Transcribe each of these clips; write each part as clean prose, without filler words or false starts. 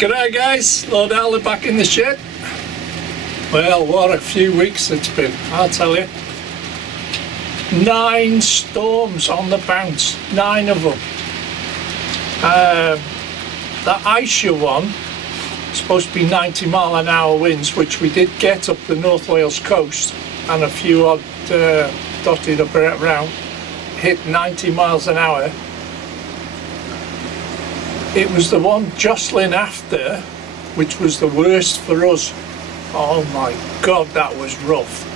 G'day guys, Lord Alder back in the shed. Well, what a few weeks it's been, I'll tell you. 9 storms on the bounce, 9 of them. The Aisha one, supposed to be 90-mile-an-hour winds, which we did get up the North Wales coast, and a few odd dotted up around, hit 90 miles an hour. It was the one jostling after, which was the worst for us. Oh my God, that was rough.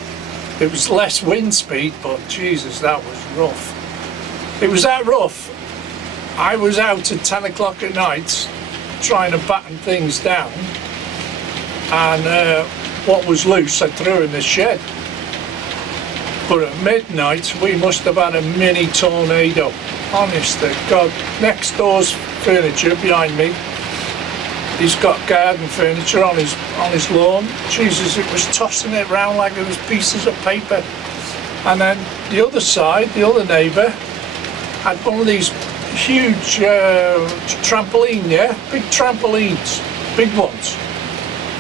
It was less wind speed, but Jesus, that was rough. It was that rough. I was out at 10 o'clock at night trying to batten things down, and what was loose I threw in the shed. But at midnight we must have had a mini tornado. Honest to God. Next door's furniture behind me, he's got garden furniture on his lawn. Jesus, it was tossing it around like it was pieces of paper. And then the other side, the other neighbour, had one of these huge trampoline, yeah? Big trampolines, big ones.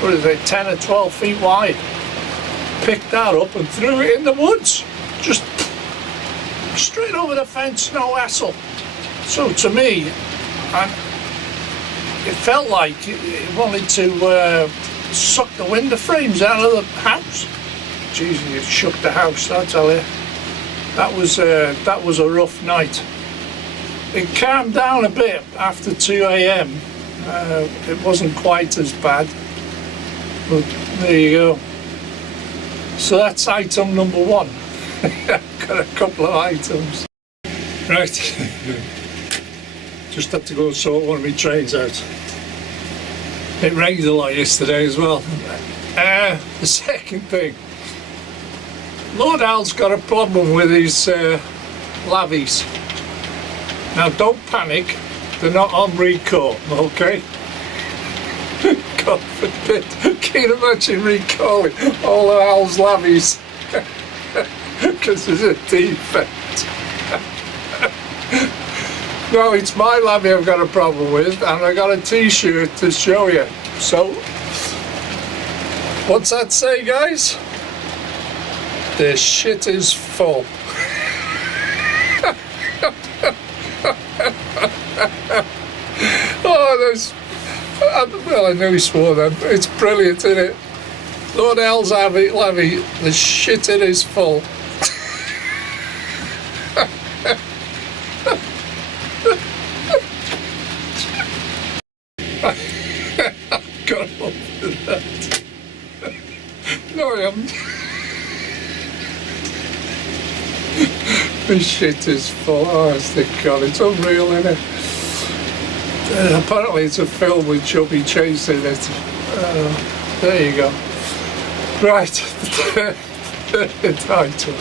What is it, 10 or 12 feet wide? Picked that up and threw it in the woods. Just straight over the fence, no hassle. So to me, it felt like it wanted to suck the window frames out of the house. Jesus, it shook the house, I tell you. That was a rough night. It calmed down a bit after 2 a.m. It wasn't quite as bad, but there you go. So that's item number 1. Got a couple of items. Right. Just had to go and sort one of my trains out. It rained a lot yesterday as well. The second thing, Lord Al's got a problem with his lavies. Now don't panic, they're not on recall, okay? God forbid, can you imagine recalling all of Al's lavies? Because there's a defect. No, it's my lavvy I've got a problem with, and I got a t-shirt to show you. So, what's that say, guys? The shit is full. Oh, there's... well, I nearly swore then. It's brilliant, isn't it? Lord Al's lavvy, the shit it is full. Got over that. No, I haven't. The shit is full. Oh, God, it's unreal, isn't it? Apparently it's a film with Chubby Chase in it. There you go. Right, the title.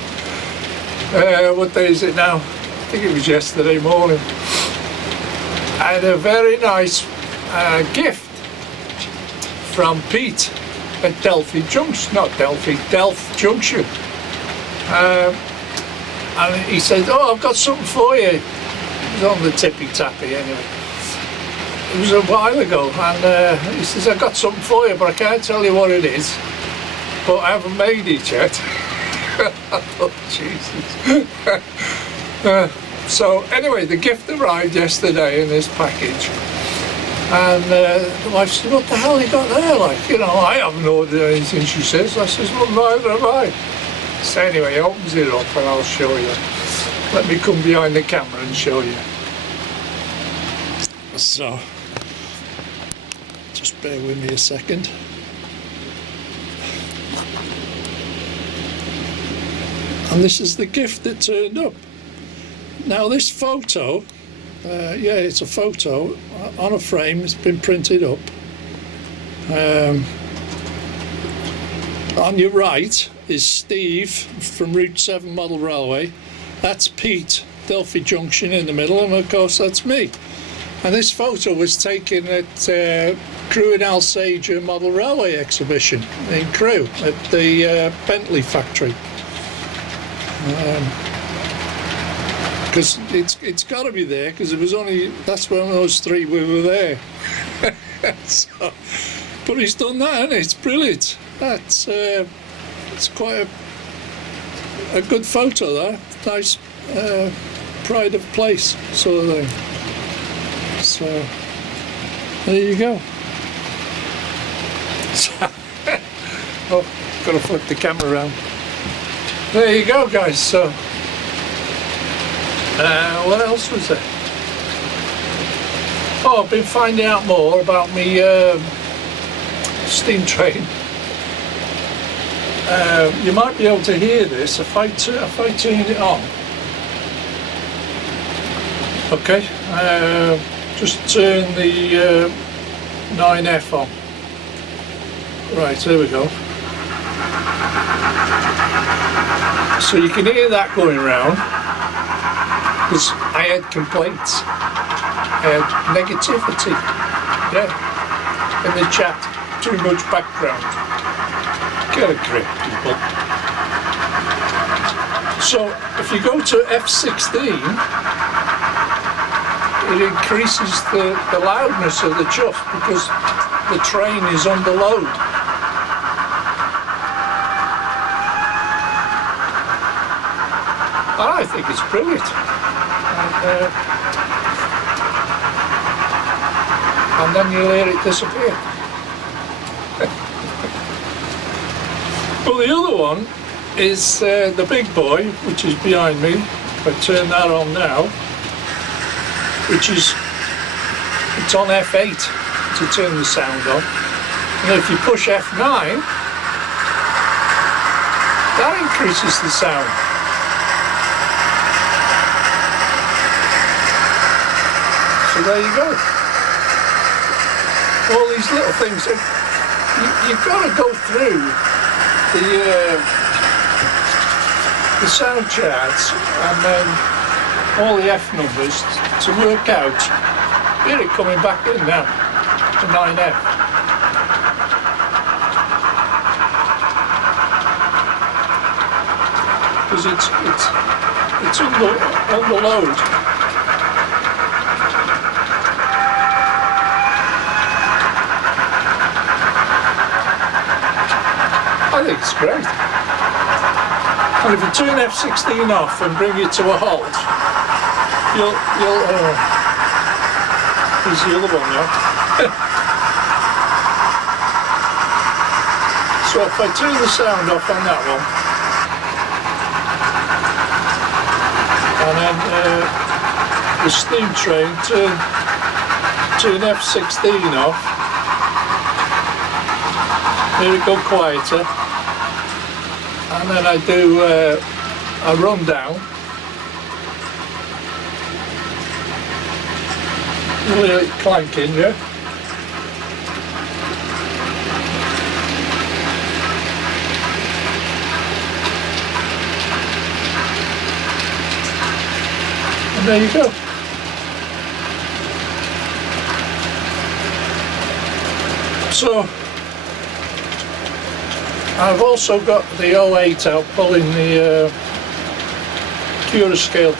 What day is it now? I think it was yesterday morning. I had a very nice gift from Pete at Delphi Junction, Delph Junction. And he said, oh, I've got something for you. It was on the tippy tappy anyway. It was a while ago, and he says, I've got something for you, but I can't tell you what it is. But I haven't made it yet. Oh, Jesus. So anyway, the gift arrived yesterday in this package. And the wife said, what the hell you got there? Like, you know, I haven't ordered anything, she says. I says, well, neither have I. So anyway, he opens it up and I'll show you. Let me come behind the camera and show you. So, just bear with me a second. And this is the gift that turned up. Now this photo, yeah, it's a photo on a frame. It's been printed up. On your right is Steve from Route 7 Model Railway. That's Pete, Delphi Junction in the middle, and of course that's me. And this photo was taken at Crewe and Alsager Model Railway exhibition in Crewe at the Bentley factory. Because it's got to be there, because it was only, that's when those three we were there. So, but he's done that, and it's brilliant. That's it's quite a good photo there. Nice pride of place sort of thing. So there you go. Oh, gotta flip the camera around. There you go, guys. So what else was there? Oh, I've been finding out more about me steam train. You might be able to hear this if I turn it on. Okay, just turn the 9F on. Right, here we go. So you can hear that going round, because I had complaints, I had negativity, yeah, in the chat, too much background. Get a grip, people. So if you go to F16, it increases the loudness of the chuff because the train is under load. I think it's brilliant. And then you'll hear it disappear. Well, the other one is the big boy, which is behind me. If I turn that on now, which is, it's on F8 to turn the sound on. And if you push F9, that increases the sound. So there you go. All these little things. You've got to go through the sound charts and then all the F numbers to work out. Here it coming back in now, the 9F. Because it's under load. I think it's great. And if you turn F16 off and bring it to a halt, you'll here's the other one now. So if I turn the sound off on that one, and then the steam train, turn F16 off, here it go quieter. And then I do a rundown. You'll hear it clanking, yeah? And there you go. So I've also got the 08 out pulling the Curascale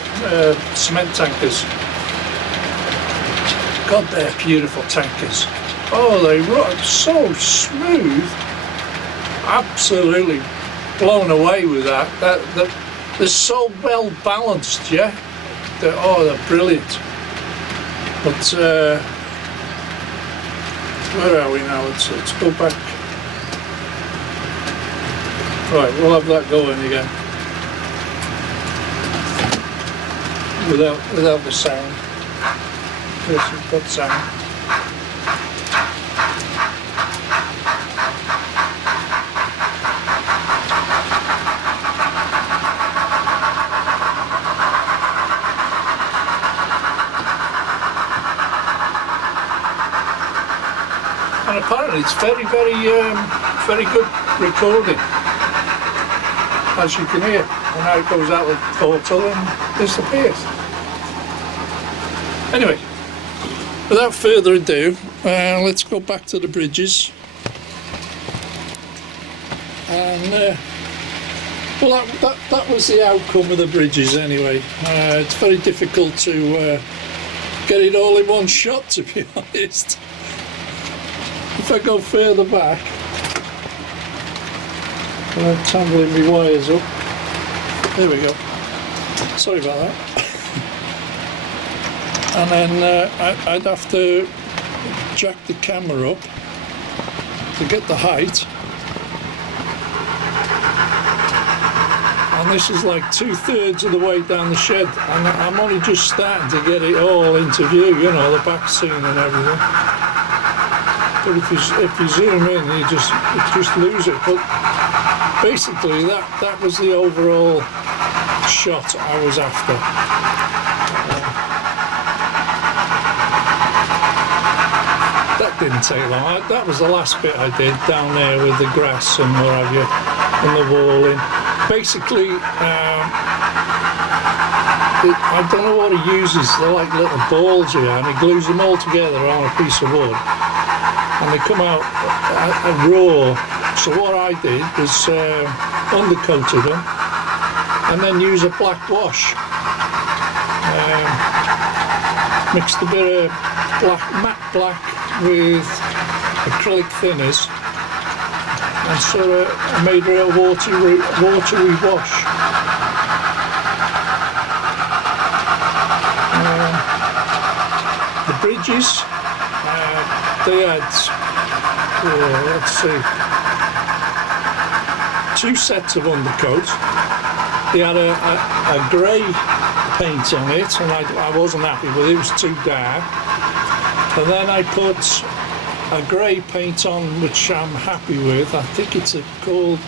cement tankers. God, they're beautiful tankers. Oh, they rock so smooth. Absolutely blown away with that. They're so well balanced, yeah. They're brilliant. But where are we now? Let's go back. Right, we'll have that going again. Without the sound. First we've got sound. And apparently it's very good recording. As you can hear, and now it goes out of the portal and disappears. Anyway, without further ado, let's go back to the bridges. And well, that was the outcome of the bridges anyway. It's very difficult to get it all in one shot, to be honest. if I go further back, I'm tangling my wires up. There we go. Sorry about that. And then I'd have to jack the camera up to get the height. And this is like 2/3 of the way down the shed, and I'm only just starting to get it all into view, you know, the back scene and everything. But if you zoom in, you just lose it. But basically, that was the overall shot I was after. That didn't take long. That was the last bit I did down there with the grass and what have you, and the walling. Basically, I don't know what he uses. They're like little balls here, and he glues them all together on a piece of wood, and they come out raw. So what I did was undercoated them, and then use a black wash. Mixed a bit of matte black with acrylic thinners, and sort of made it a watery wash. The bridges, they had, let's see, 2 sets of undercoat. They had a grey paint on it, and I wasn't happy with it. It was too dark. And then I put a grey paint on, which I'm happy with. I think it's called.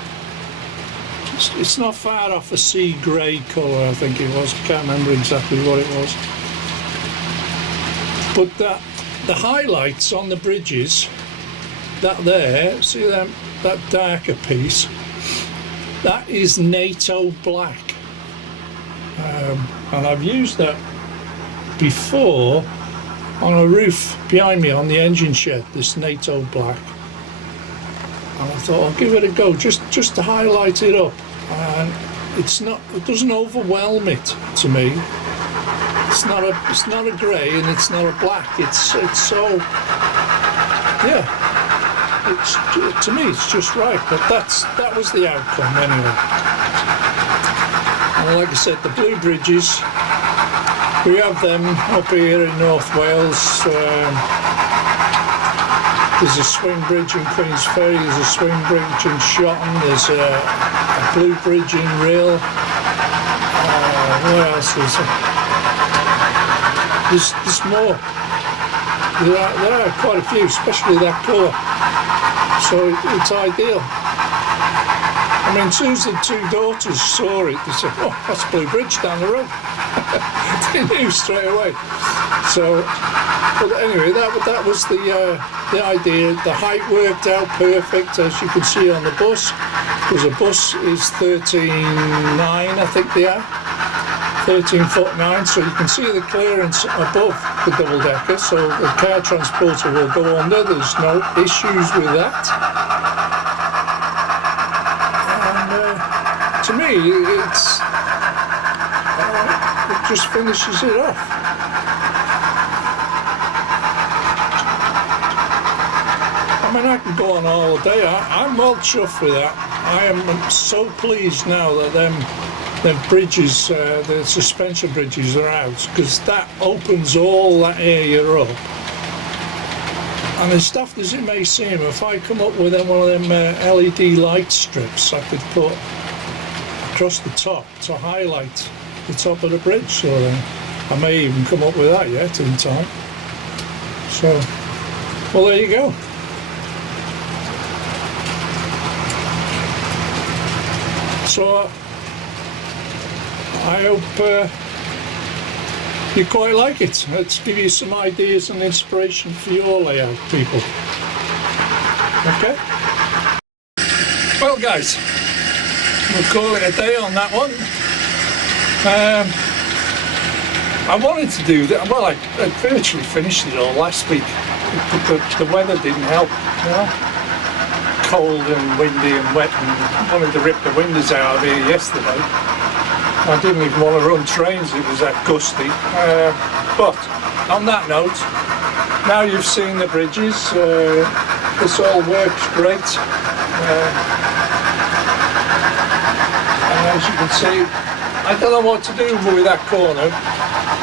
It's not far off a sea grey colour. I think it was. I can't remember exactly what it was. But the highlights on the bridges, that there, see that darker piece. That is NATO black, and I've used that before on a roof behind me on the engine shed, this NATO black, and I thought I'll give it a go just to highlight it up, and it doesn't overwhelm it to me. It's not a grey and it's not a black. It's so, yeah. To me, it's just right, but that was the outcome anyway. And like I said, the blue bridges, we have them up here in North Wales. There's a swing bridge in Queen's Ferry, there's a swing bridge in Shotton, there's a blue bridge in Rhyl. Where else is there? There's more. There are quite a few, especially that colour. So it's ideal. I mean, as soon as the 2 daughters saw it, they said, "Oh, that's Blue Bridge down the road." They knew straight away. So, but anyway, that was the idea. The height worked out perfect, as you can see on the bus, because the bus is 13.9, I think they are. 13'9", so you can see the clearance above the double decker, so the car transporter will go under. There's no issues with that. And to me, it just finishes it off. I mean, I can go on all day. I'm well chuffed with that. I am so pleased now that them bridges, the suspension bridges are out, because that opens all that area up. And as daft as it may seem, if I come up with one of them LED light strips I could put across the top to highlight the top of the bridge, so I may even come up with that yet in time. So, well, there you go. So I hope you quite like it. Let's give you some ideas and inspiration for your layout, people. Okay? Well, guys, we'll call it a day on that one. I wanted to do that. Well, I virtually finished it all last week, but the weather didn't help, you know? Cold and windy and wet, and I wanted to rip the windows out of here yesterday. I didn't even want to run trains, it was that gusty. But on that note, now you've seen the bridges, this all works great. And as you can see, I don't know what to do with that corner.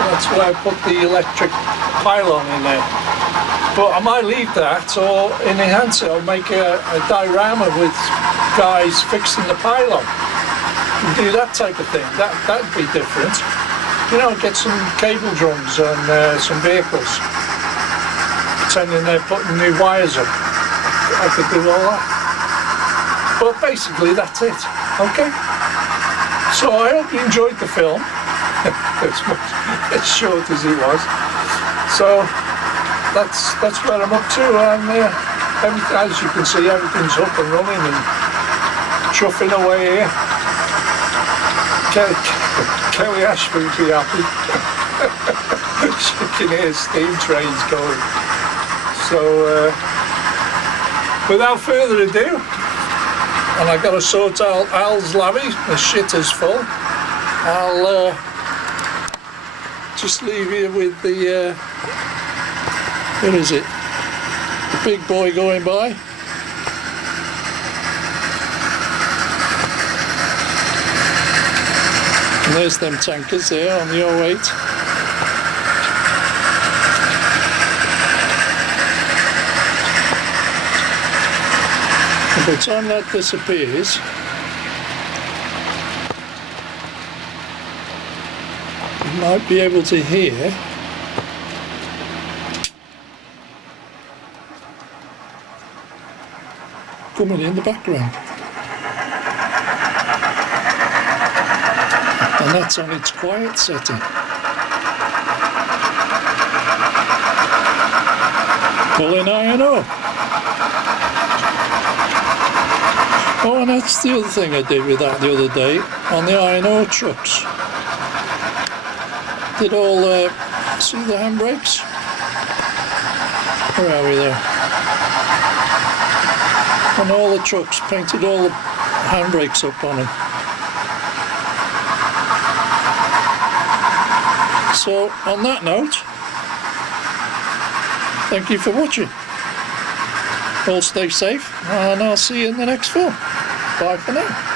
That's why I put the electric pylon in there. But I might leave that, or enhance it, or make a diorama with guys fixing the pylon. And do that type of thing. That'd be different. You know, get some cable drums on some vehicles. Pretending they're putting new wires up. I could do all that. But basically that's it. Okay? So I hope you enjoyed the film. As short as it was. So that's what I'm up to, and as you can see, everything's up and running and chuffing away here. Kelly Ashby would be happy. She can hear steam trains going. So without further ado, and I got to sort out Al's lavvy, the shit is full. I'll just leave you with the what is it? The big boy going by. And there's them tankers there on the 08. By the time that disappears, you might be able to hear coming in the background. And that's on its quiet setting. Pulling iron ore. Oh, and that's the other thing I did with that the other day on the iron ore trucks. Did all see the handbrakes? Where are we there? On all the trucks, painted all the handbrakes up on them. So, on that note, thank you for watching. All stay safe, and I'll see you in the next film. Bye for now.